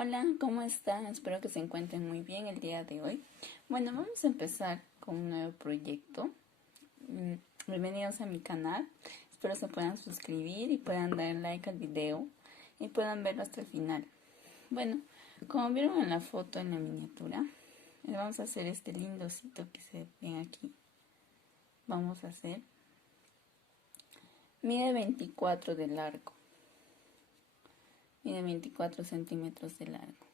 Hola, ¿cómo están? Espero que se encuentren muy bien el día de hoy. Bueno, vamos a empezar con un nuevo proyecto. Mm, Bienvenidos a mi canal. Espero se puedan suscribir y puedan dar like al video y puedan verlo hasta el final. Bueno, como vieron en la foto, en la miniatura, vamos a hacer este lindo osito que se ven aquí. Vamos a hacer. Mide 24 de largo. Mide 24 centímetros de largo.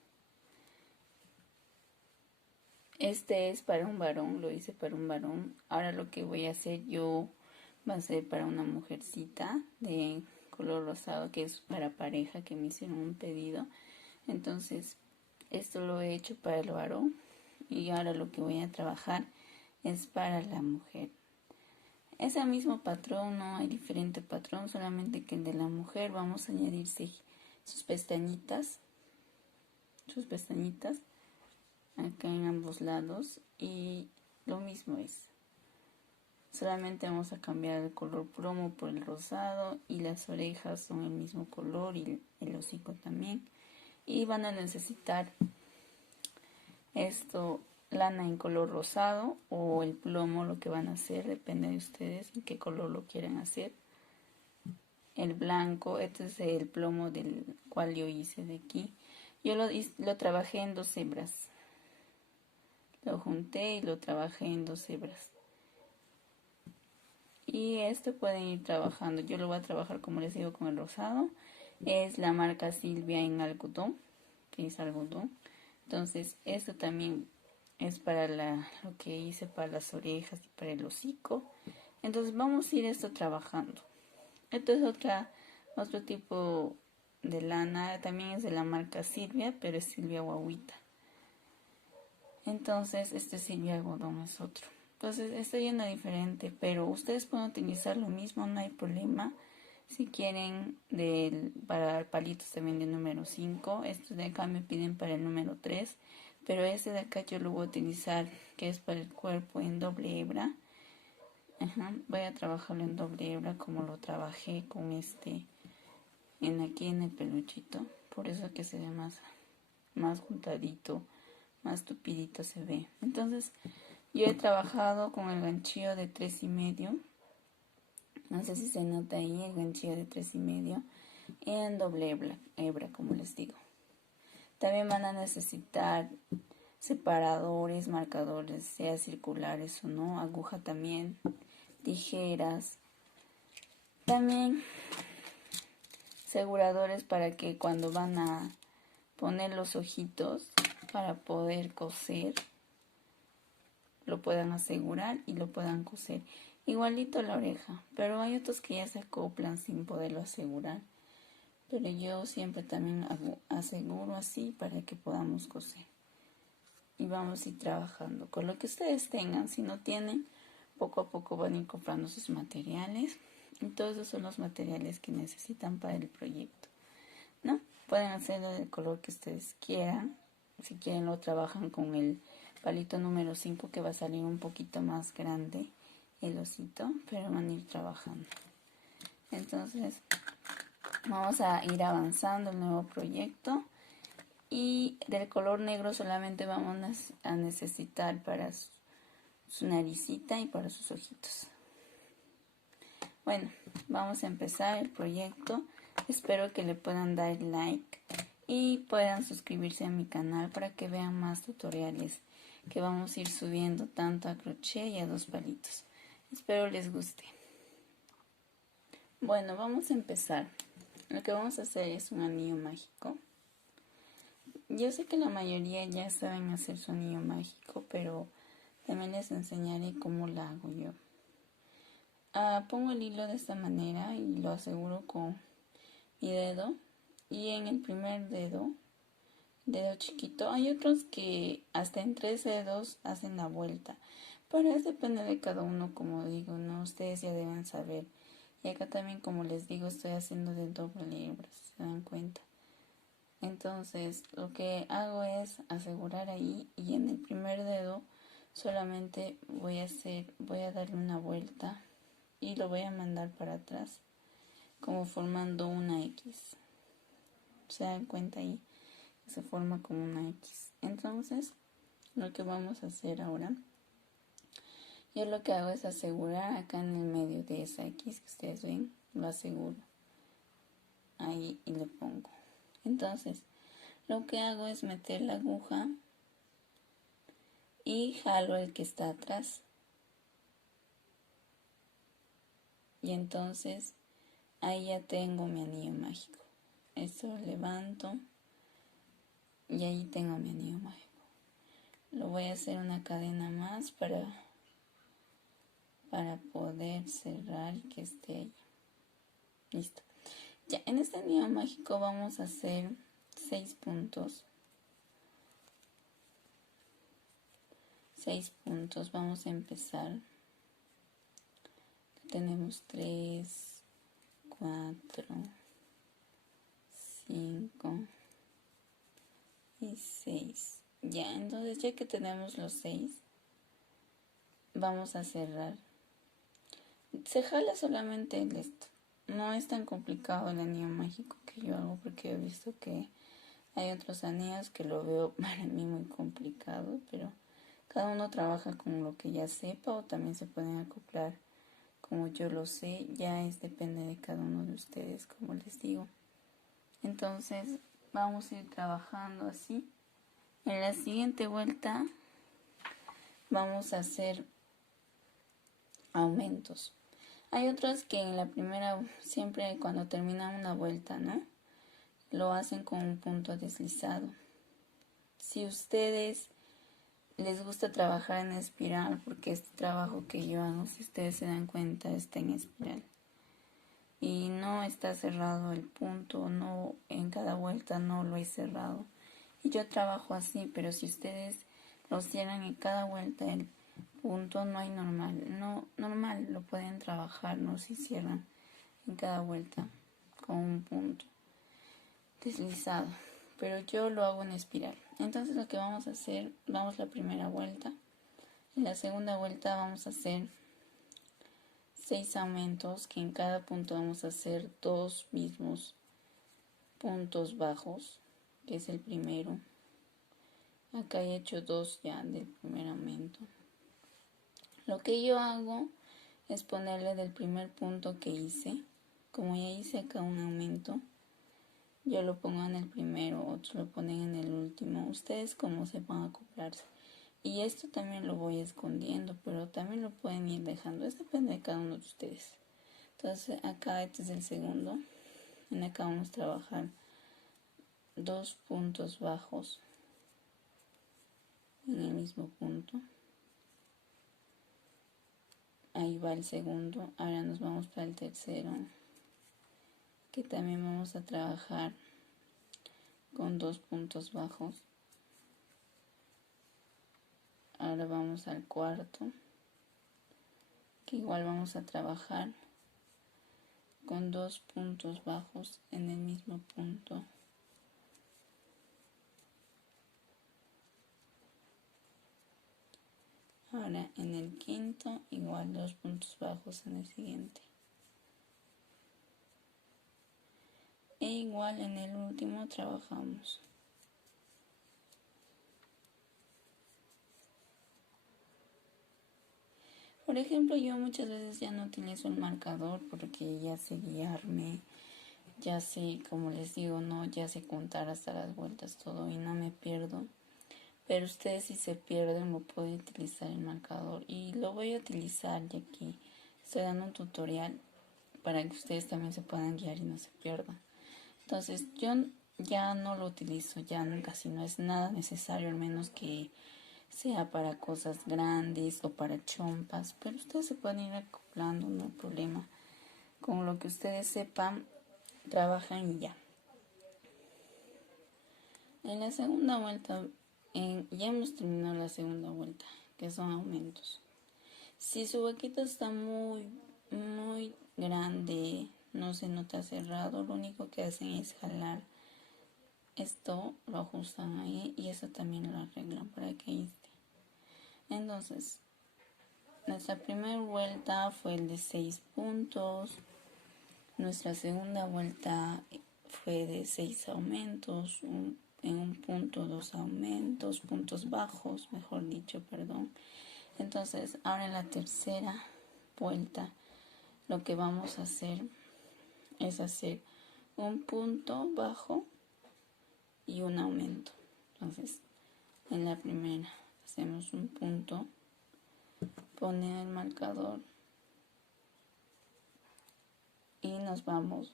Este es para un varón, lo hice para un varón. Ahora lo que voy a hacer yo va a ser para una mujercita de color rosado, que es para pareja, que me hicieron un pedido. Entonces, esto lo he hecho para el varón y ahora lo que voy a trabajar es para la mujer. Ese mismo patrón, no hay diferente patrón, solamente que el de la mujer vamos a añadirse sus pestañitas acá en ambos lados, y lo mismo es, solamente vamos a cambiar el color plomo por el rosado y las orejas son el mismo color y el hocico también. Y van a necesitar esto, lana en color rosado o el plomo, lo que van a hacer depende de ustedes en qué color lo quieren hacer. El blanco, este es el plomo del cual yo hice de aquí. Yo lo trabajé en 2 hebras. Lo junté y lo trabajé en 2 hebras. Y esto pueden ir trabajando. Yo lo voy a trabajar, como les digo, con el rosado. Es la marca Silvia en algodón, que es algodón. Entonces, esto también es para lo que hice para las orejas y para el hocico. Entonces, vamos a ir esto trabajando. Esto es otro tipo de lana. También es de la marca Silvia, pero es Silvia Guaguita. Entonces, este Silvia algodón es otro. Entonces, está yendo diferente, pero ustedes pueden utilizar lo mismo, no hay problema. Si quieren para palitos también de número 5, estos de acá me piden para el número 3, pero este de acá yo lo voy a utilizar, que es para el cuerpo, en doble hebra. Voy a trabajarlo en doble hebra como lo trabajé con aquí en el peluchito, por eso que se ve más juntadito, más tupidito se ve. Entonces, yo he trabajado con el ganchillo de 3,5. No sé si se nota ahí el ganchillo de 3,5 en doble hebra, como les digo. También van a necesitar separadores, marcadores, sea circulares o no, aguja también, tijeras. También aseguradores para que cuando van a poner los ojitos para poder coser lo puedan asegurar y lo puedan coser. Igualito la oreja, pero hay otros que ya se acoplan sin poderlo asegurar. Pero yo siempre también aseguro así para que podamos coser. Y vamos a ir trabajando con lo que ustedes tengan. Si no tienen, poco a poco van a ir comprando sus materiales. Y todos esos son los materiales que necesitan para el proyecto, ¿no? Pueden hacerlo del color que ustedes quieran. Si quieren lo trabajan con el palito número 5, que va a salir un poquito más grande el osito, pero van a ir trabajando. Entonces, vamos a ir avanzando el nuevo proyecto. Y del color negro solamente vamos a necesitar para su naricita y para sus ojitos. Bueno, vamos a empezar el proyecto. Espero que le puedan dar like y puedan suscribirse a mi canal para que vean más tutoriales que vamos a ir subiendo tanto a crochet y a 2 palitos. Espero les guste. Bueno, vamos a empezar. Lo que vamos a hacer es un anillo mágico. Yo sé que la mayoría ya saben hacer su anillo mágico, pero también les enseñaré cómo lo hago yo. Pongo el hilo de esta manera y lo aseguro con mi dedo. Y en el primer dedo chiquito, hay otros que hasta en 3 dedos hacen la vuelta. Pero eso depende de cada uno, como digo, ¿no? Ustedes ya deben saber. Y acá también, como les digo, estoy haciendo de doble hebra, si se dan cuenta. Entonces, lo que hago es asegurar ahí, y en el primer dedo solamente voy a darle una vuelta y lo voy a mandar para atrás, como formando una X. ¿Se dan cuenta ahí? se forma como una X. Entonces, lo que vamos a hacer ahora, yo lo que hago es asegurar acá en el medio de esa X que ustedes ven, lo aseguro ahí y le pongo. Entonces, lo que hago es meter la aguja y jalo el que está atrás. Y entonces ahí ya tengo mi anillo mágico. Esto lo levanto y ahí tengo mi anillo mágico. Lo voy a hacer una cadena más para poder cerrar y que esté ahí. Listo. Ya, en este anillo mágico vamos a hacer 6 puntos. 6 puntos. Vamos a empezar. Tenemos 3, 4, 5 y 6. Ya, entonces ya que tenemos los 6, vamos a cerrar. Se jala solamente el esto. No es tan complicado el anillo mágico que yo hago, porque he visto que hay otros anillos que lo veo para mí muy complicado, pero cada uno trabaja con lo que ya sepa o también se pueden acoplar como yo lo sé. Ya depende de cada uno de ustedes, como les digo. Entonces vamos a ir trabajando así. En la siguiente vuelta vamos a hacer aumentos. Hay otros que en la primera, siempre cuando terminan una vuelta, ¿no?, lo hacen con un punto deslizado. Si ustedes les gusta trabajar en espiral, porque este trabajo que yo hago, si ustedes se dan cuenta, está en espiral y no está cerrado el punto, no, en cada vuelta no lo he cerrado, y yo trabajo así. Pero si ustedes lo cierran en cada vuelta el punto, no hay normal, lo pueden trabajar, no si cierran en cada vuelta con un punto deslizado, pero yo lo hago en espiral. Entonces lo que vamos a hacer, vamos la primera vuelta, en la segunda vuelta vamos a hacer 6 aumentos, que en cada punto vamos a hacer 2 mismos puntos bajos, que es el primero. Acá he hecho 2 ya del primer aumento. Lo que yo hago es ponerle del primer punto que hice, como ya hice acá un aumento, yo lo pongo en el primero, otros lo ponen en el último, ustedes como sepan acoplarse. Y esto también lo voy escondiendo, pero también lo pueden ir dejando, eso depende de cada uno de ustedes. Entonces acá este es el segundo, en acá vamos a trabajar 2 puntos bajos en el mismo punto. Ahí va el segundo. Ahora nos vamos para el tercero, que también vamos a trabajar con 2 puntos bajos. Ahora vamos al cuarto, que igual vamos a trabajar con 2 puntos bajos en el mismo punto. Ahora en el quinto, igual 2 puntos bajos en el siguiente. E igual en el último trabajamos. Por ejemplo, yo muchas veces ya no utilizo el marcador porque ya sé guiarme, ya sé, como les digo, no, ya sé contar hasta las vueltas todo y no me pierdo. Pero ustedes, si se pierden, lo pueden utilizar el marcador, y lo voy a utilizar ya que estoy dando un tutorial para que ustedes también se puedan guiar y no se pierdan. Entonces yo ya no lo utilizo, ya casi no es nada necesario, al menos que sea para cosas grandes o para chompas, pero ustedes se pueden ir acoplando, no hay problema. Con lo que ustedes sepan, trabajan y ya. En la segunda vuelta, ya hemos terminado la segunda vuelta, que son aumentos. Si su huequito está muy grande, no se nota cerrado, lo único que hacen es jalar esto, lo ajustan ahí y eso también lo arreglan para que ahí esté. Entonces, nuestra primera vuelta fue el de 6 puntos. Nuestra segunda vuelta fue de 6 aumentos, en un punto, dos aumentos, puntos bajos, mejor dicho, perdón. Entonces, ahora en la tercera vuelta, lo que vamos a hacer es hacer un punto bajo y un aumento. Entonces, en la primera hacemos un punto, poner el marcador y nos vamos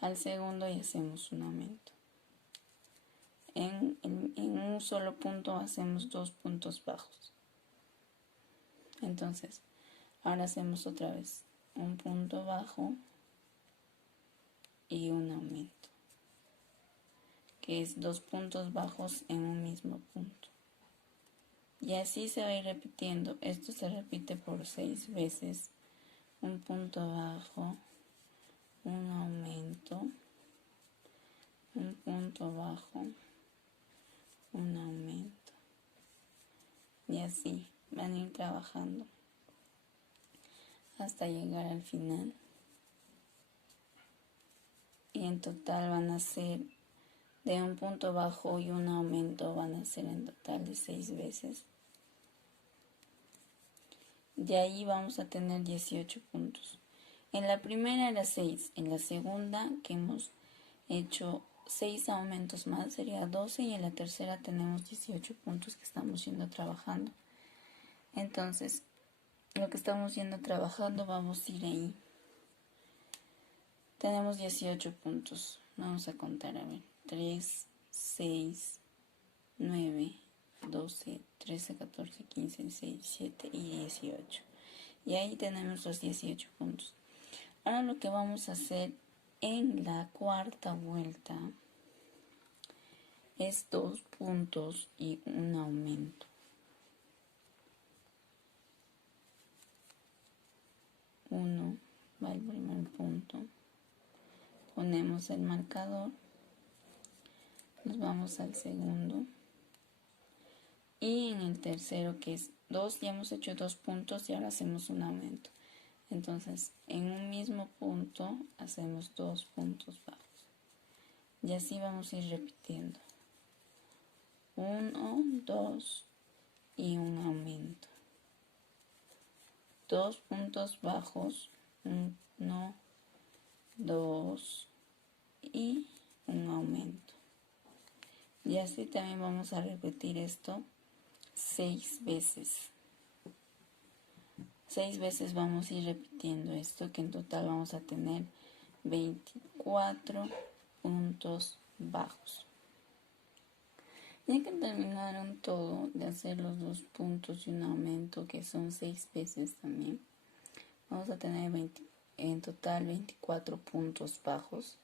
al segundo y hacemos un aumento. En un solo punto hacemos 2 puntos bajos. Entonces, ahora hacemos otra vez un punto bajo y un aumento, que es 2 puntos bajos en un mismo punto. Y así se va a ir repitiendo. Esto se repite por 6 veces. Un punto bajo, un aumento, un punto bajo, un aumento. Y así van a ir trabajando hasta llegar al final. Y en total van a ser de un punto bajo y un aumento, van a ser en total de 6 veces. De ahí vamos a tener 18 puntos. En la primera era 6, en la segunda, que hemos hecho 6 aumentos más, sería 12, y en la tercera tenemos 18 puntos que estamos yendo trabajando. Entonces, lo que estamos yendo trabajando, vamos a ir ahí. Tenemos 18 puntos. Vamos a contar, a ver. 3, 6, 9, 12, 13, 14, 15, 16, 17 y 18. Y ahí tenemos los 18 puntos. Ahora lo que vamos a hacer en la cuarta vuelta es 2 puntos y un aumento. 1 va el primer punto. Ponemos el marcador. Nos vamos al segundo. Y en el tercero, que es 2, ya hemos hecho 2 puntos y ahora hacemos un aumento. Entonces, en un mismo punto hacemos 2 puntos bajos. Y así vamos a ir repitiendo. 1, 2 y un aumento. 2 puntos bajos. 1, 2 y un aumento. Y así también vamos a repetir esto 6 veces. 6 veces vamos a ir repitiendo esto, que en total vamos a tener 24 puntos bajos. Ya que terminaron todo de hacer los 2 puntos y un aumento, que son 6 veces también, vamos a tener en total 24 puntos bajos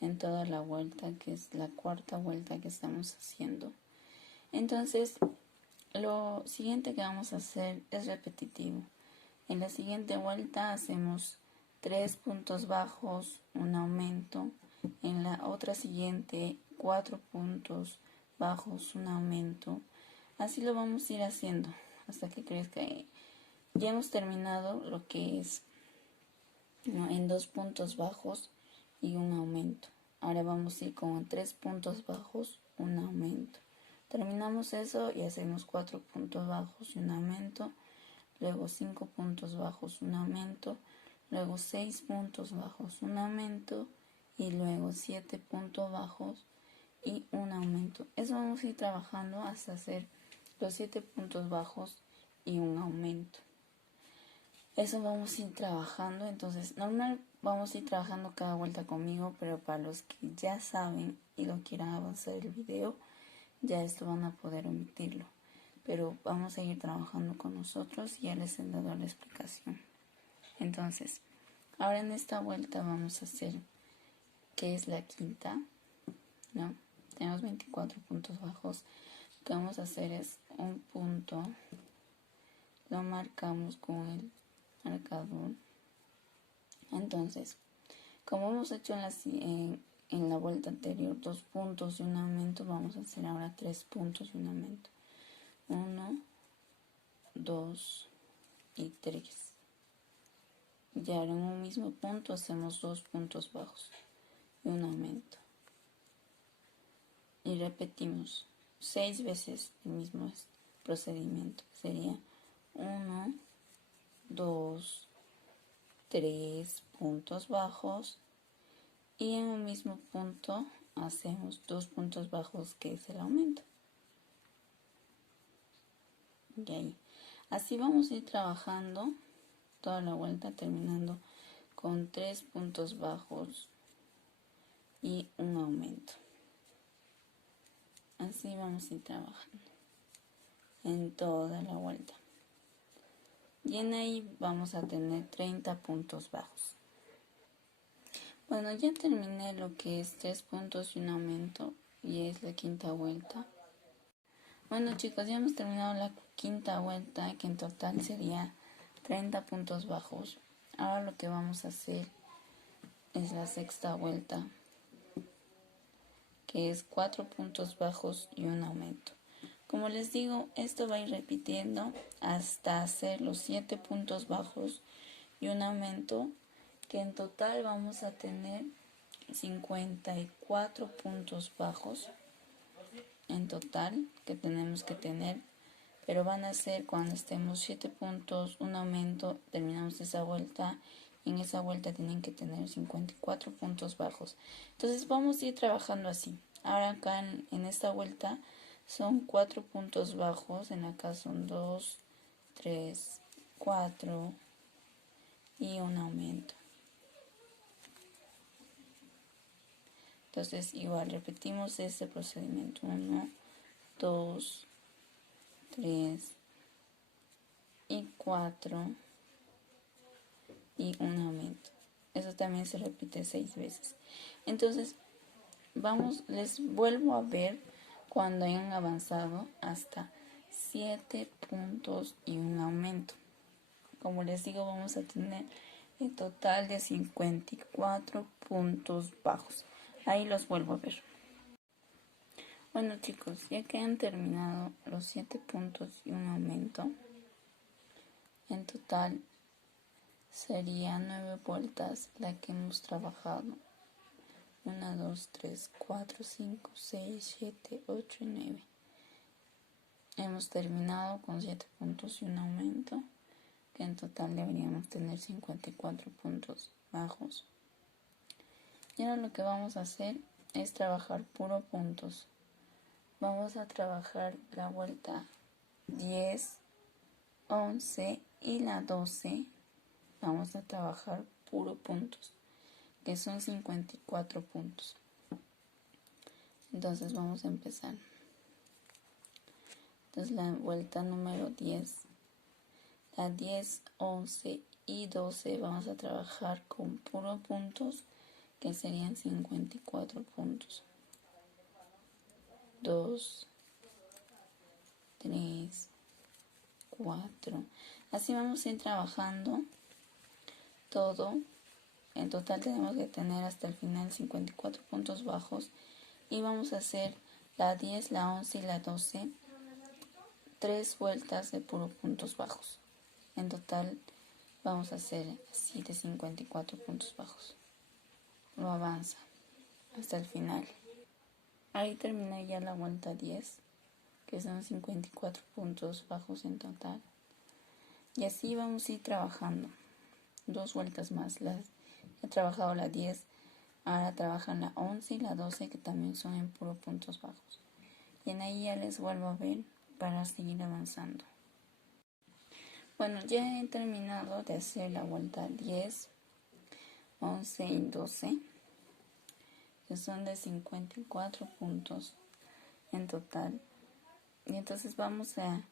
en toda la vuelta, que es la cuarta vuelta que estamos haciendo. Entonces, lo siguiente que vamos a hacer es repetitivo. En la siguiente vuelta hacemos 3 puntos bajos, un aumento. En la otra siguiente, 4 puntos bajos, un aumento. Así lo vamos a ir haciendo hasta que crezca. Ya hemos terminado lo que es, ¿no?, en 2 puntos bajos y un aumento. Ahora vamos a ir con 3 puntos bajos, un aumento. Terminamos eso y hacemos 4 puntos bajos y un aumento. Luego 5 puntos bajos, un aumento. Luego 6 puntos bajos, un aumento. Y luego 7 puntos bajos y un aumento. Eso vamos a ir trabajando hasta hacer los 7 puntos bajos y un aumento. Eso vamos a ir trabajando. Entonces, normal vamos a ir trabajando cada vuelta conmigo, pero para los que ya saben y lo quieran avanzar el video, ya esto van a poder omitirlo. Pero vamos a ir trabajando con nosotros y ya les he dado la explicación. Entonces, ahora en esta vuelta vamos a hacer, que es la quinta, ¿no? Tenemos 24 puntos bajos. Lo que vamos a hacer es un punto, lo marcamos con el marcador. Entonces, como hemos hecho en la vuelta anterior 2 puntos y un aumento, vamos a hacer ahora 3 puntos y un aumento. 1, 2 y 3. Y ahora en un mismo punto hacemos 2 puntos bajos y un aumento. Y y repetimos 6 veces el mismo procedimiento. Sería 1, 2, 3 puntos bajos y en un mismo punto hacemos 2 puntos bajos, que es el aumento. Y ahí. Así vamos a ir trabajando toda la vuelta, terminando con 3 puntos bajos y un aumento. Así vamos a ir trabajando en toda la vuelta. Y en ahí vamos a tener 30 puntos bajos. Bueno, ya terminé lo que es 3 puntos y un aumento, y es la quinta vuelta. Bueno, chicos, ya hemos terminado la quinta vuelta, que en total sería 30 puntos bajos. Ahora lo que vamos a hacer es la sexta vuelta, que es 4 puntos bajos y un aumento. Como les digo, esto va a ir repitiendo hasta hacer los 7 puntos bajos y un aumento, que en total vamos a tener 54 puntos bajos en total que tenemos que tener, pero van a ser cuando estemos 7 puntos, un aumento, terminamos esa vuelta, y en esa vuelta tienen que tener 54 puntos bajos. Entonces vamos a ir trabajando así. Ahora acá en esta vuelta son 4 puntos bajos, en acá son 2, 3, 4 y un aumento. Entonces igual repetimos este procedimiento: 1, 2, 3 y 4 y un aumento. Eso también se repite 6 veces. Entonces les vuelvo a ver cuando hayan avanzado hasta 7 puntos y un aumento. Como les digo, vamos a tener el total de 54 puntos bajos. Ahí los vuelvo a ver. Bueno, chicos, ya que han terminado los 7 puntos y un aumento, en total serían 9 vueltas la que hemos trabajado. 1, 2, 3, 4, 5, 6, 7, 8 y 9. Hemos terminado con 7 puntos y un aumento, que en total deberíamos tener 54 puntos bajos. Y ahora lo que vamos a hacer es trabajar puro puntos. Vamos a trabajar la vuelta 10, 11 y la 12. Vamos a trabajar puro puntos, que son 54 puntos. Entonces vamos a empezar. Entonces la vuelta número 10, la 10, 11 y 12 vamos a trabajar con puro puntos, que serían 54 puntos. 2, 3, 4. Así vamos a ir trabajando todo. En total tenemos que tener hasta el final 54 puntos bajos, y vamos a hacer la 10, la 11 y la 12 3 vueltas de puro puntos bajos. En total vamos a hacer así de 54 puntos bajos. Lo avanza hasta el final. Ahí terminé ya la vuelta 10, que son 54 puntos bajos en total. Y así vamos a ir trabajando 2 vueltas más. He trabajado la 10, ahora trabajan la 11 y la 12, que también son en puro puntos bajos. Y en ahí ya les vuelvo a ver para seguir avanzando. Bueno, ya he terminado de hacer la vuelta 10, 11 y 12, que son de 54 puntos en total. Y entonces vamos a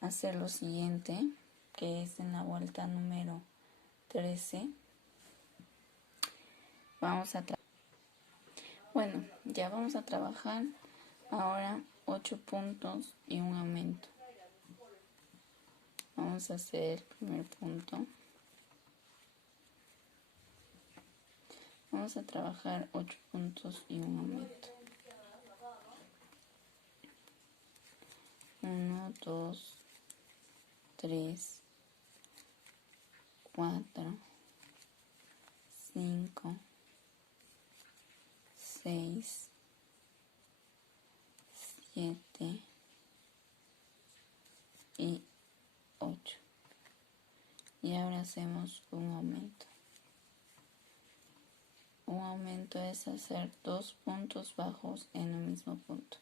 hacer lo siguiente, que es en la vuelta número 13. Bueno, ya vamos a trabajar ahora 8 puntos y un aumento. Vamos a hacer el primer punto. Vamos a trabajar 8 puntos y un aumento. 1, 2, 3, 4, 5, 6, 7 y 8. Y ahora hacemos un aumento. Un aumento es hacer 2 puntos bajos en un mismo punto.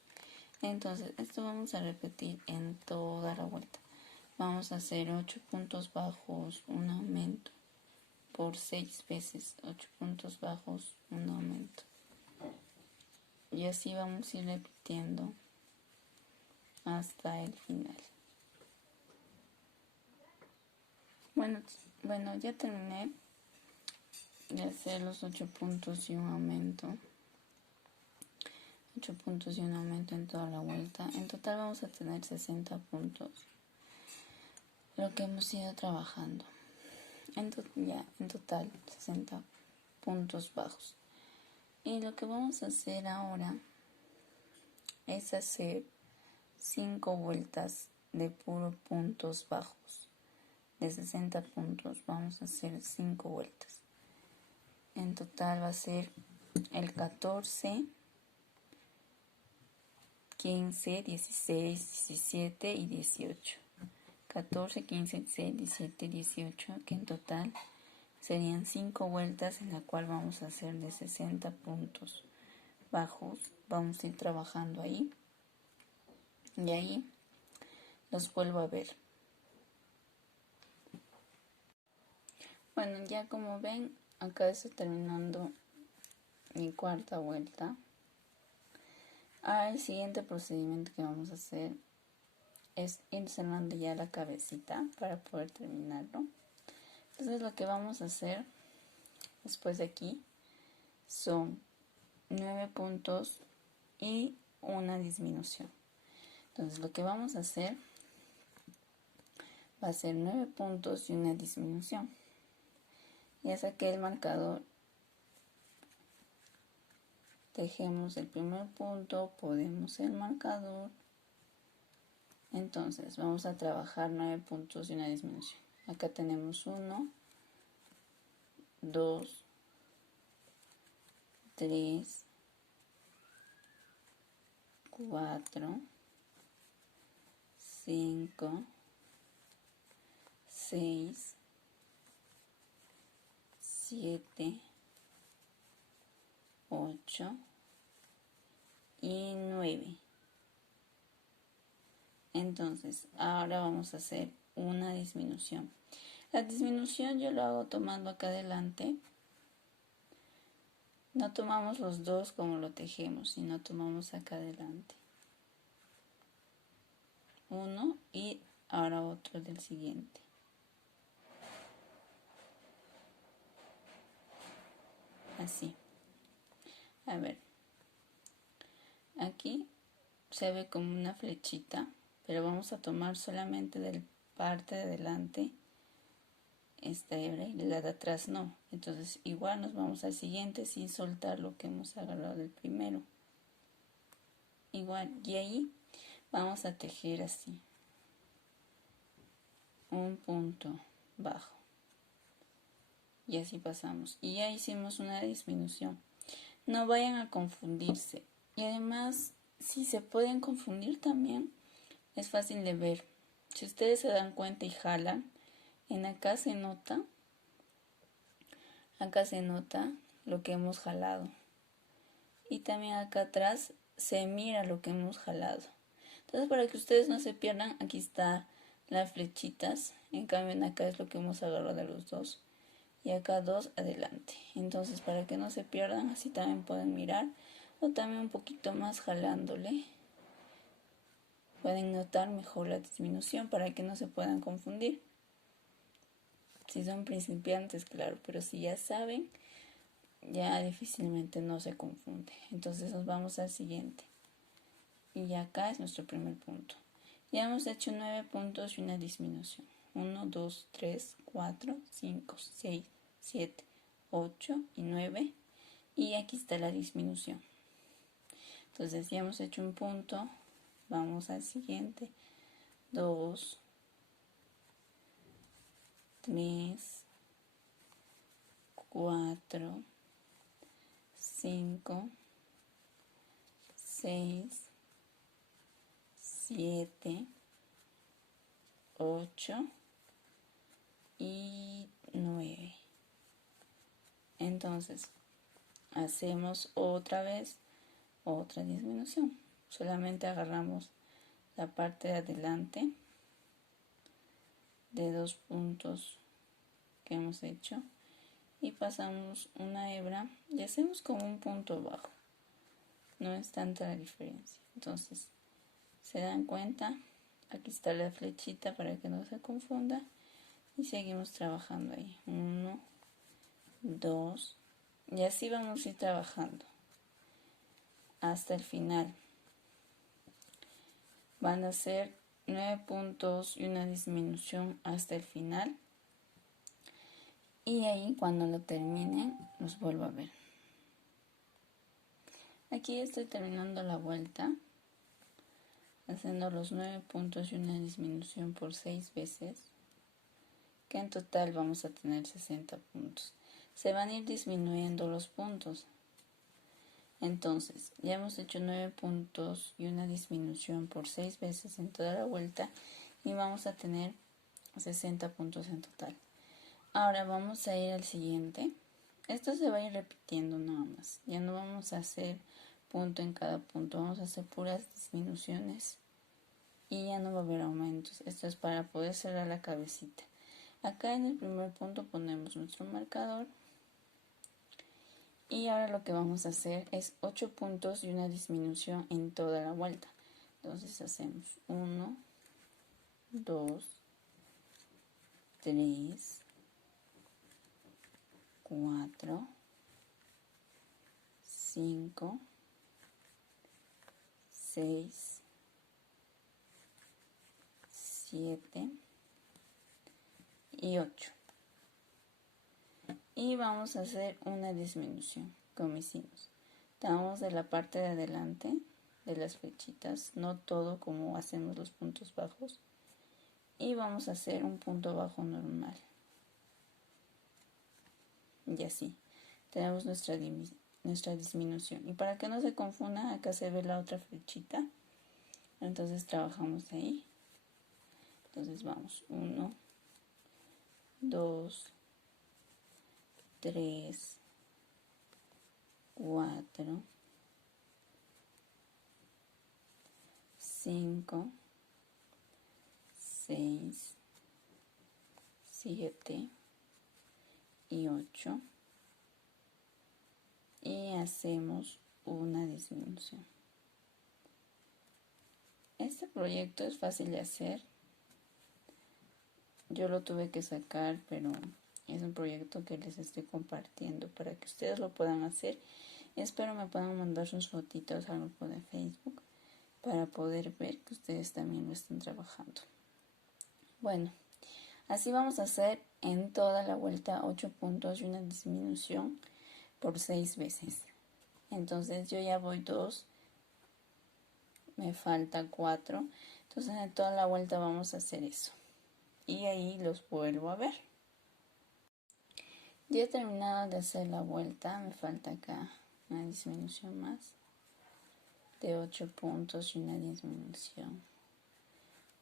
Entonces, esto vamos a repetir en toda la vuelta. Vamos a hacer 8 puntos bajos, un aumento, por 6 veces. 8 puntos bajos, un aumento. Y así vamos a ir repitiendo hasta el final. Bueno, ya terminé de hacer los 8 puntos y un aumento. 8 puntos y un aumento en toda la vuelta. En total vamos a tener 60 puntos. Lo que hemos ido trabajando. En total 60 puntos bajos. Y lo que vamos a hacer ahora es hacer 5 vueltas de puro puntos bajos. De 60 puntos vamos a hacer 5 vueltas. En total va a ser el 14, 15, 16, 17 y 18. 14, 15, 16, 17, 18, que en total serían 5 vueltas en la cual vamos a hacer de 60 puntos bajos. Vamos a ir trabajando ahí. Y ahí los vuelvo a ver. Bueno, ya como ven, acá estoy terminando mi cuarta vuelta. Ahora el siguiente procedimiento que vamos a hacer es ir cerrando ya la cabecita para poder terminarlo. Entonces lo que vamos a hacer después de aquí son 9 puntos y una disminución. Entonces lo que vamos a hacer va a ser 9 puntos y una disminución. Ya saqué el marcador. Tejemos el primer punto, ponemos el marcador. Entonces vamos a trabajar 9 puntos y una disminución. Acá tenemos 1, 2, 3, 4, 5, 6, 7, 8 y 9. Entonces, ahora vamos a hacer una disminución. La disminución yo lo hago tomando acá adelante. No tomamos los dos como lo tejemos, sino tomamos acá adelante. Uno y ahora otro del siguiente. Así. A ver. Aquí se ve como una flechita, pero vamos a tomar solamente de la parte de adelante esta hebra y la de atrás no. Entonces igual nos vamos al siguiente sin soltar lo que hemos agarrado del primero. Igual, y ahí vamos a tejer así. Un punto bajo. Y así pasamos. Y ya hicimos una disminución. No vayan a confundirse. Y además, si se pueden confundir también, es fácil de ver. Si ustedes se dan cuenta y jalan, acá se nota lo que hemos jalado. Y también acá atrás se mira lo que hemos jalado. Entonces, para que ustedes no se pierdan, aquí está las flechitas. En cambio, acá es lo que hemos agarrado de los dos. Y acá 2 adelante. Entonces, para que no se pierdan, así también pueden mirar. O también un poquito más jalándole. Pueden notar mejor la disminución para que no se puedan confundir. Si son principiantes, claro, pero si ya saben, ya difícilmente no se confunde. Entonces nos vamos al siguiente. Y acá es nuestro primer punto. Ya hemos hecho 9 puntos y una disminución. 1, 2, 3, 4, 5, 6, 7, 8 y 9. Y aquí está la disminución. Entonces ya hemos hecho un punto. Vamos al siguiente. 2, 3, 4, 5, 6, 7, 8 y 9. Entonces hacemos otra vez otra disminución. Solamente agarramos la parte de adelante de 2 puntos que hemos hecho y pasamos una hebra y hacemos como un punto bajo. No es tanta la diferencia. Entonces, se dan cuenta, aquí está la flechita para que no se confunda y seguimos trabajando ahí. 1, 2 y así vamos a ir trabajando hasta el final. Van a ser 9 puntos y una disminución hasta el final. Y ahí cuando lo terminen, los vuelvo a ver. Aquí estoy terminando la vuelta, haciendo los 9 puntos y una disminución por 6 veces, que en total vamos a tener 60 puntos. Se van a ir disminuyendo los puntos. Entonces, ya hemos hecho 9 puntos y una disminución por 6 veces en toda la vuelta y vamos a tener 60 puntos en total. Ahora vamos a ir al siguiente. Esto se va a ir repitiendo nada más. Ya no vamos a hacer punto en cada punto, vamos a hacer puras disminuciones y ya no va a haber aumentos. Esto es para poder cerrar la cabecita. Acá en el primer punto ponemos nuestro marcador y ahora lo que vamos a hacer es 8 puntos y una disminución en toda la vuelta. Entonces hacemos 1, 2, 3, 4, 5, 6, 7 y 8. Y vamos a hacer una disminución, como hicimos. Damos de la parte de adelante de las flechitas, no todo como hacemos los puntos bajos. Y vamos a hacer un punto bajo normal. Y así, tenemos nuestra disminución. Y para que no se confunda, acá se ve la otra flechita. Entonces trabajamos ahí. Entonces vamos, 1, 2, 3, 4, 5, 6, 7 y 8. Y hacemos una disminución. Este proyecto es fácil de hacer. Yo lo tuve que sacar, pero es un proyecto que les estoy compartiendo para que ustedes lo puedan hacer. Espero me puedan mandar sus fotitos al grupo de Facebook para poder ver que ustedes también lo están trabajando. Bueno, así vamos a hacer en toda la vuelta 8 puntos y una disminución por 6 veces. Entonces yo ya voy 2, me falta 4. Entonces en toda la vuelta vamos a hacer eso. Y ahí los vuelvo a ver. Ya he terminado de hacer la vuelta, me falta acá una disminución más de 8 puntos y una disminución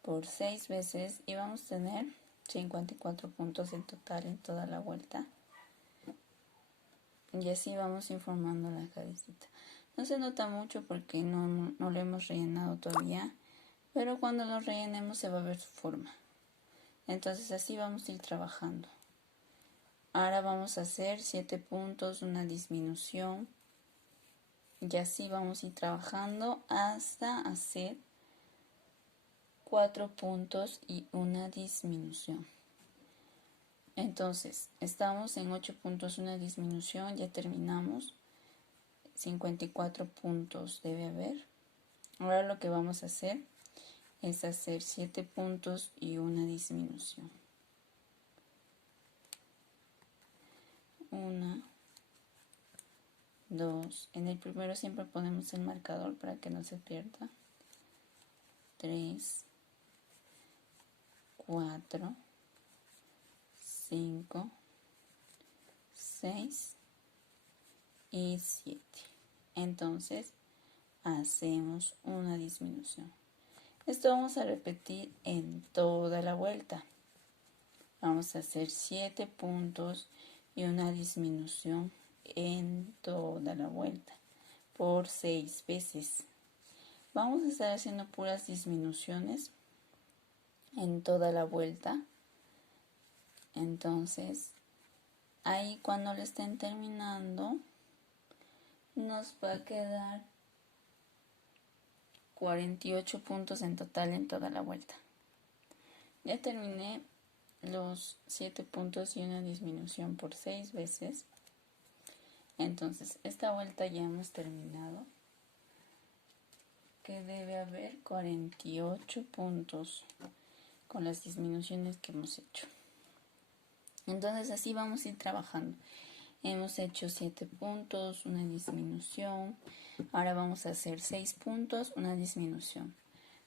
por 6 veces y vamos a tener 54 puntos en total en toda la vuelta. Y así vamos informando la cabecita. No se nota mucho porque no lo hemos rellenado todavía, pero cuando lo rellenemos se va a ver su forma. Entonces así vamos a ir trabajando. Ahora vamos a hacer 7 puntos, una disminución. Y así vamos a ir trabajando hasta hacer 4 puntos y una disminución. Entonces, estamos en 8 puntos, una disminución, ya terminamos. 54 puntos debe haber. Ahora lo que vamos a hacer es hacer 7 puntos y una disminución. 1, 2, en el primero siempre ponemos el marcador para que no se pierda. 3, 4, 5, 6 y 7. Entonces hacemos una disminución. Esto vamos a repetir en toda la vuelta. Vamos a hacer 7 puntos y una disminución en toda la vuelta por 6 veces. Vamos a estar haciendo puras disminuciones en toda la vuelta. Entonces, ahí cuando lo estén terminando, nos va a quedar 48 puntos en total en toda la vuelta. Ya terminé los 7 puntos y una disminución por 6 veces. Entonces, esta vuelta ya hemos terminado, que debe haber 48 puntos con las disminuciones que hemos hecho. Entonces, así vamos a ir trabajando. Hemos hecho 7 puntos, una disminución. Ahora vamos a hacer 6 puntos, una disminución.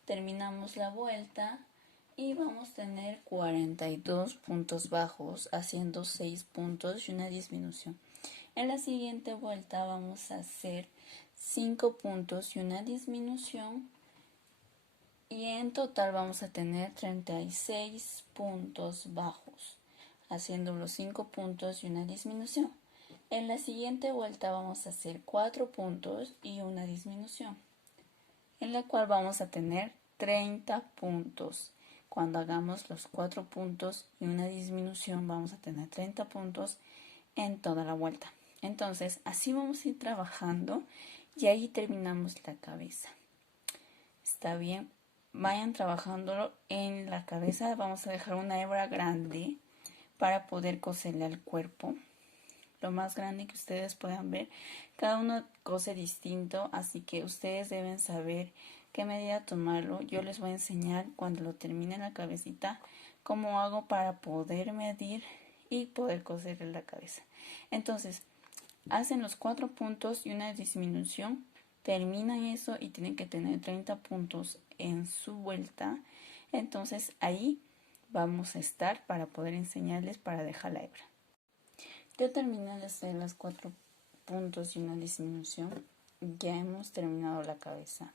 Terminamos la vuelta y vamos a tener 42 puntos bajos haciendo 6 puntos y una disminución. En la siguiente vuelta vamos a hacer 5 puntos y una disminución. Y en total vamos a tener 36 puntos bajos haciendo los 5 puntos y una disminución. En la siguiente vuelta vamos a hacer 4 puntos y una disminución, en la cual vamos a tener 30 puntos. Cuando hagamos los 4 puntos y una disminución, vamos a tener 30 puntos en toda la vuelta. Entonces, así vamos a ir trabajando y ahí terminamos la cabeza. ¿Está bien? Vayan trabajándolo en la cabeza. Vamos a dejar una hebra grande para poder coserle al cuerpo, lo más grande que ustedes puedan ver. Cada uno cose distinto, así que ustedes deben saber qué medida tomarlo. Yo les voy a enseñar cuando lo termine la cabecita cómo hago para poder medir y poder coserle la cabeza. Entonces, hacen los 4 puntos y una disminución, terminan eso y tienen que tener 30 puntos en su vuelta. Entonces ahí vamos a estar para poder enseñarles para dejar la hebra. Yo terminé de hacer los 4 puntos y una disminución. Ya hemos terminado la cabeza.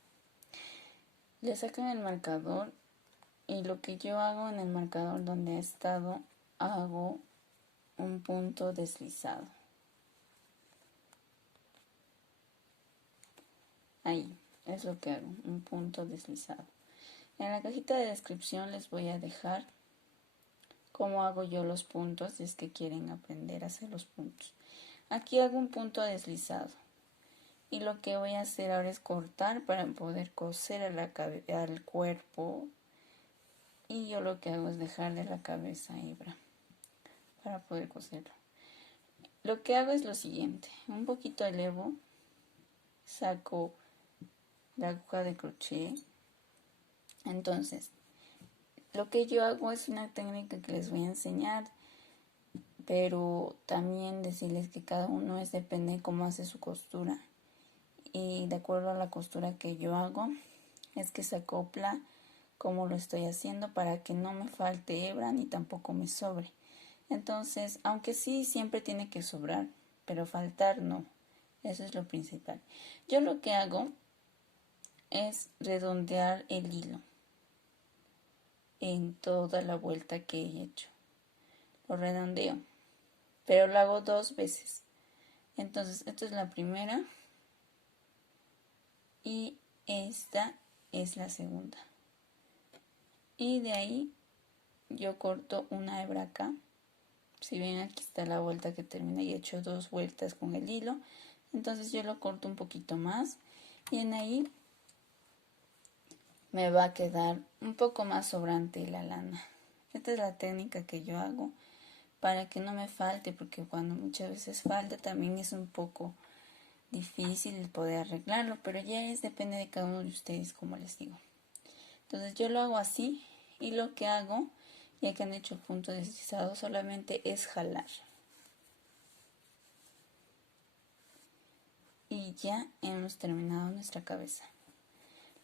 Le sacan el marcador y lo que yo hago en el marcador donde he estado, hago un punto deslizado. Ahí es lo que hago, un punto deslizado. En la cajita de descripción les voy a dejar cómo hago yo los puntos si es que quieren aprender a hacer los puntos. Aquí hago un punto deslizado y lo que voy a hacer ahora es cortar para poder coser al cuerpo, y yo lo que hago es dejarle la cabeza hebra para poder coserlo. Lo que hago es lo siguiente: un poquito elevo, saco la aguja de crochet. Entonces, lo que yo hago es una técnica que les voy a enseñar, pero también decirles que cada uno depende de cómo hace su costura, y de acuerdo a la costura que yo hago es que se acopla como lo estoy haciendo para que no me falte hebra ni tampoco me sobre. Entonces, aunque sí siempre tiene que sobrar, pero faltar no, eso es lo principal. Yo lo que hago es redondear el hilo en toda la vuelta que he hecho. Lo redondeo, pero lo hago 2 veces. Entonces, esta es la primera y esta es la segunda. Y de ahí yo corto una hebra acá. Si ven, aquí está la vuelta que termina y he hecho 2 vueltas con el hilo. Entonces yo lo corto un poquito más y en ahí me va a quedar un poco más sobrante la lana. Esta es la técnica que yo hago para que no me falte, porque cuando muchas veces falta también es un poco difícil poder arreglarlo, pero ya depende de cada uno de ustedes, como les digo. Entonces yo lo hago así, y lo que hago, ya que han hecho puntos deslizados, solamente es jalar. Y ya hemos terminado nuestra cabeza.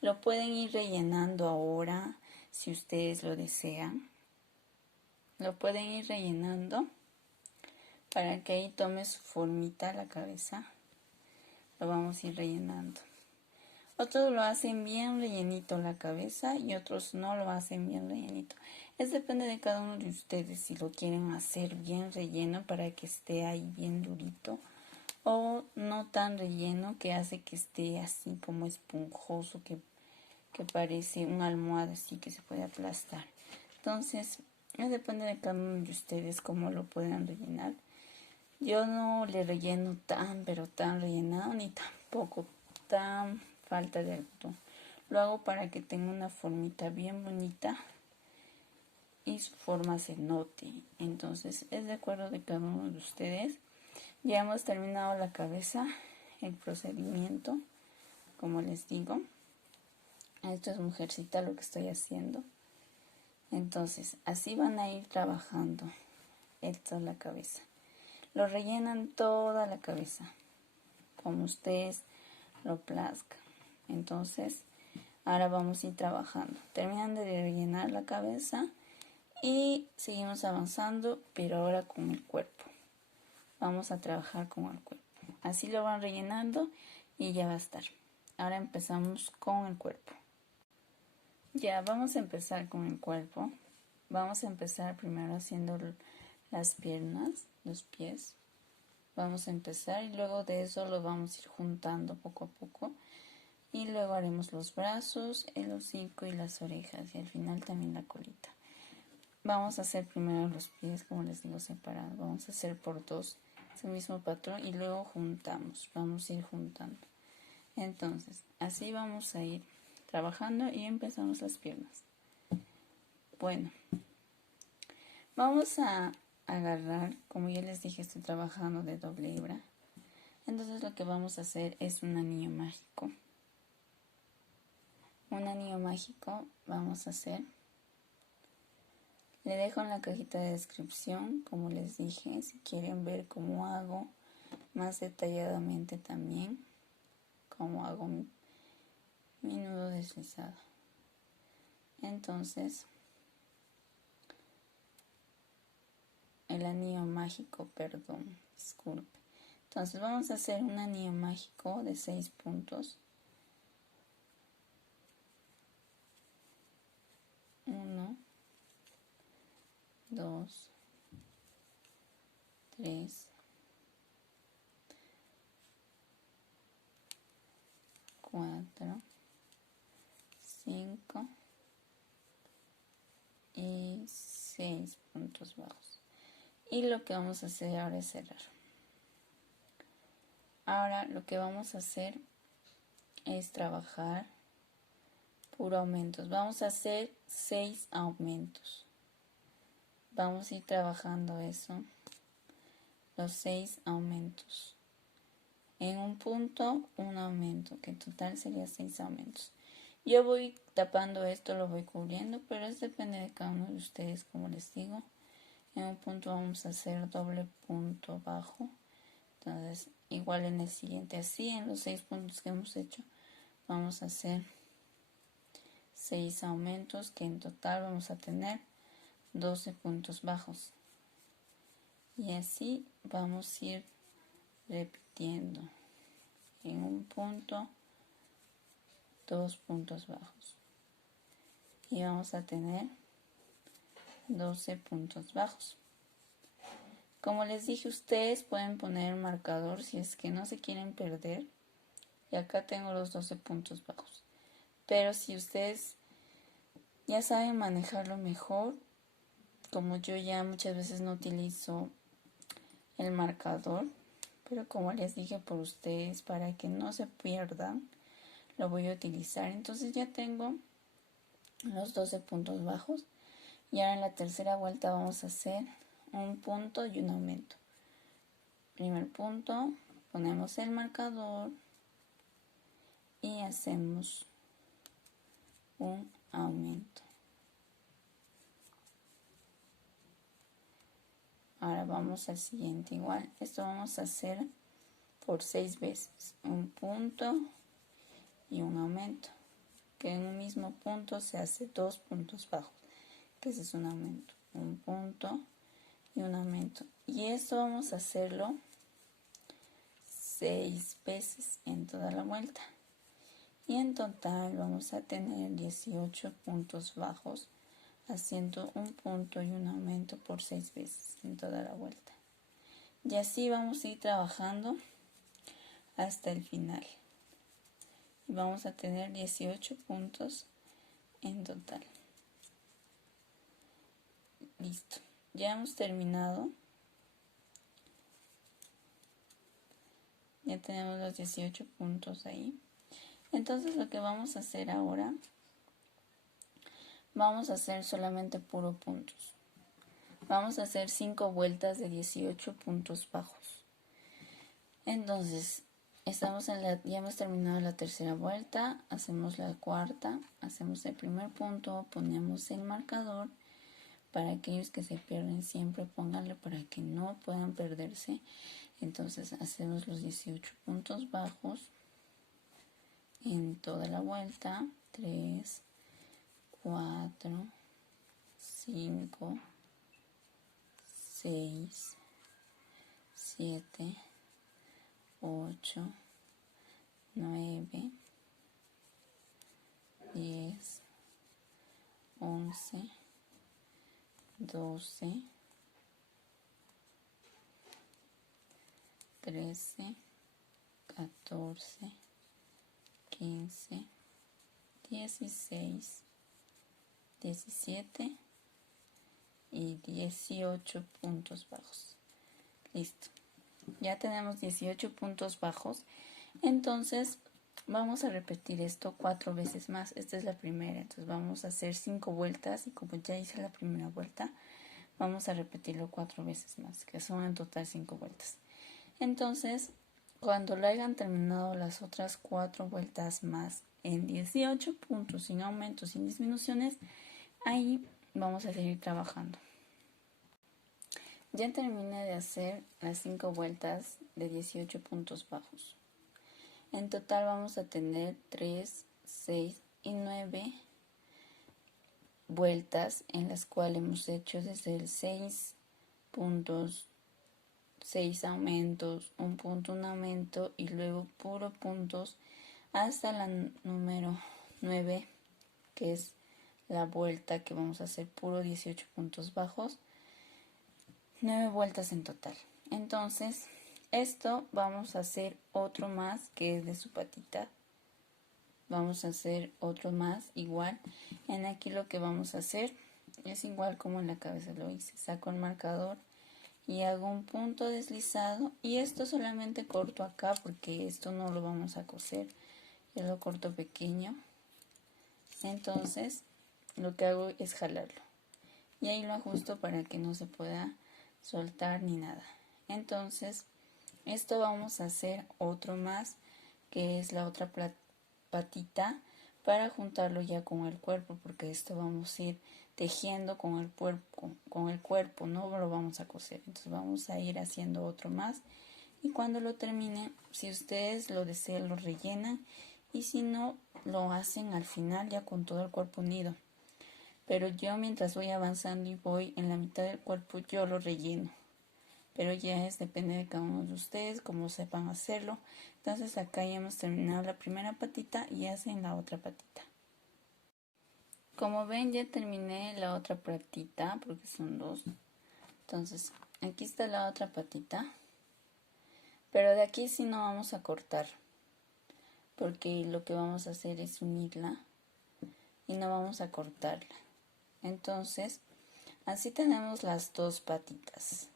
Lo pueden ir rellenando ahora, si ustedes lo desean. Lo pueden ir rellenando para que ahí tome su formita la cabeza. Lo vamos a ir rellenando. Otros lo hacen bien rellenito la cabeza y otros no lo hacen bien rellenito. Depende de cada uno de ustedes si lo quieren hacer bien relleno para que esté ahí bien durito o no tan relleno que hace que esté así como esponjoso que parece una almohada así que se puede aplastar. Entonces, depende de cada uno de ustedes cómo lo puedan rellenar. Yo no le relleno tan, pero tan rellenado, ni tampoco tan falta de algodón. Lo hago para que tenga una formita bien bonita y su forma se note. Entonces, es de acuerdo de cada uno de ustedes. Ya hemos terminado la cabeza, el procedimiento, como les digo. Esto es mujercita lo que estoy haciendo. Entonces, así van a ir trabajando. Esto es la cabeza. Lo rellenan toda la cabeza, como ustedes lo plazcan. Entonces, ahora vamos a ir trabajando. Terminan de rellenar la cabeza y seguimos avanzando, pero ahora con el cuerpo. Vamos a trabajar con el cuerpo. Así lo van rellenando y ya va a estar. Ahora empezamos con el cuerpo. Ya, vamos a empezar con el cuerpo. Vamos a empezar primero haciendo las piernas, los pies. Vamos a empezar y luego de eso lo vamos a ir juntando poco a poco. Y luego haremos los brazos, el hocico y las orejas y al final también la colita. Vamos a hacer primero los pies, como les digo, separados. Vamos a hacer por dos, ese mismo patrón y luego juntamos. Vamos a ir juntando. Entonces, así vamos a ir trabajando y empezamos las piernas. Bueno, vamos a agarrar, como ya les dije, estoy trabajando de doble hebra. Entonces lo que vamos a hacer es un anillo mágico. Un anillo mágico vamos a hacer. Le dejo en la cajita de descripción, como les dije, si quieren ver cómo hago más detalladamente también, cómo hago mi nudo deslizado. Entonces, el anillo mágico, perdón, disculpe. Entonces vamos a hacer un anillo mágico de 6 puntos. 1, 2, 3, 4, 5 y 6 puntos bajos. Y lo que vamos a hacer ahora es cerrar. Ahora lo que vamos a hacer es trabajar por aumentos. Vamos a hacer 6 aumentos. Vamos a ir trabajando eso, los 6 aumentos. En un punto, un aumento, que en total sería 6 aumentos. Yo voy tapando esto, lo voy cubriendo, pero eso depende de cada uno de ustedes, como les digo. En un punto vamos a hacer doble punto bajo. Entonces, igual en el siguiente, así en los 6 puntos que hemos hecho, vamos a hacer 6 aumentos, que en total vamos a tener 12 puntos bajos. Y así vamos a ir repitiendo. En un punto, 2 puntos bajos. Y vamos a tener 12 puntos bajos. Como les dije, ustedes pueden poner marcador si es que no se quieren perder. Y acá tengo los 12 puntos bajos. Pero si ustedes ya saben manejarlo mejor, como yo ya muchas veces no utilizo el marcador, pero como les dije por ustedes, para que no se pierdan, lo voy a utilizar. Entonces ya tengo los 12 puntos bajos. Y ahora en la tercera vuelta vamos a hacer un punto y un aumento. Primer punto, ponemos el marcador y hacemos un aumento. Ahora vamos al siguiente igual. Esto vamos a hacer por 6 veces. Un punto y un aumento. Que en un mismo punto se hace 2 puntos bajos. Que ese es un aumento. Un punto y un aumento. Y esto vamos a hacerlo 6 veces en toda la vuelta. y en total vamos a tener 18 puntos bajos, haciendo un punto y un aumento por 6 veces en toda la vuelta. Y así vamos a ir trabajando hasta el final. Y vamos a tener 18 puntos en total. Listo. Ya hemos terminado. Ya tenemos los 18 puntos ahí. Entonces lo que vamos a hacer ahora, vamos a hacer solamente puro puntos. Vamos a hacer 5 vueltas de 18 puntos bajos. Entonces, ya hemos terminado la tercera vuelta, hacemos la cuarta, hacemos el primer punto, ponemos el marcador. Para aquellos que se pierden, siempre pónganlo para que no puedan perderse. Entonces hacemos los 18 puntos bajos en toda la vuelta. 3, 4, 5, 6, 7, 8, 9, 10, 11, 12, 13, 14, 15, 16, 17 y 18 puntos bajos. Listo. Ya tenemos 18 puntos bajos. Entonces vamos a repetir esto 4 veces más. Esta es la primera. Entonces vamos a hacer 5 vueltas y como ya hice la primera vuelta, vamos a repetirlo 4 veces más, que son en total 5 vueltas. Entonces, cuando lo hayan terminado las otras 4 vueltas más en 18 puntos, sin aumentos, sin disminuciones, ahí vamos a seguir trabajando. Ya terminé de hacer las 5 vueltas de 18 puntos bajos. En total vamos a tener 3, 6 y 9 vueltas en las cuales hemos hecho desde el 6 puntos, 6 aumentos, un punto, un aumento y luego puro puntos hasta la número 9, que es la vuelta que vamos a hacer puro 18 puntos bajos. 9 vueltas en total. Entonces, esto vamos a hacer otro más que es de su patita. Vamos a hacer otro más igual. En aquí lo que vamos a hacer es igual como en la cabeza lo hice. Saco el marcador y hago un punto deslizado. Y esto solamente corto acá porque esto no lo vamos a coser. Yo lo corto pequeño. Entonces, lo que hago es jalarlo. Y ahí lo ajusto para que no se pueda soltar ni nada. Entonces, esto vamos a hacer otro más, que es la otra patita, para juntarlo ya con el cuerpo, porque esto vamos a ir tejiendo con el cuerpo, no lo vamos a coser. Entonces vamos a ir haciendo otro más y cuando lo terminen, si ustedes lo desean, lo rellenan, y si no, lo hacen al final ya con todo el cuerpo unido. Pero yo mientras voy avanzando y voy en la mitad del cuerpo, yo lo relleno. Pero ya depende de cada uno de ustedes, cómo sepan hacerlo. Entonces acá ya hemos terminado la primera patita y hacen la otra patita. Como ven, ya terminé la otra patita porque son 2. Entonces aquí está la otra patita. Pero de aquí sí no vamos a cortar, porque lo que vamos a hacer es unirla y no vamos a cortarla. Entonces, así tenemos las 2 patitas.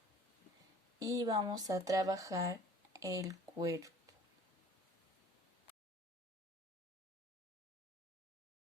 Y vamos a trabajar el cuerpo.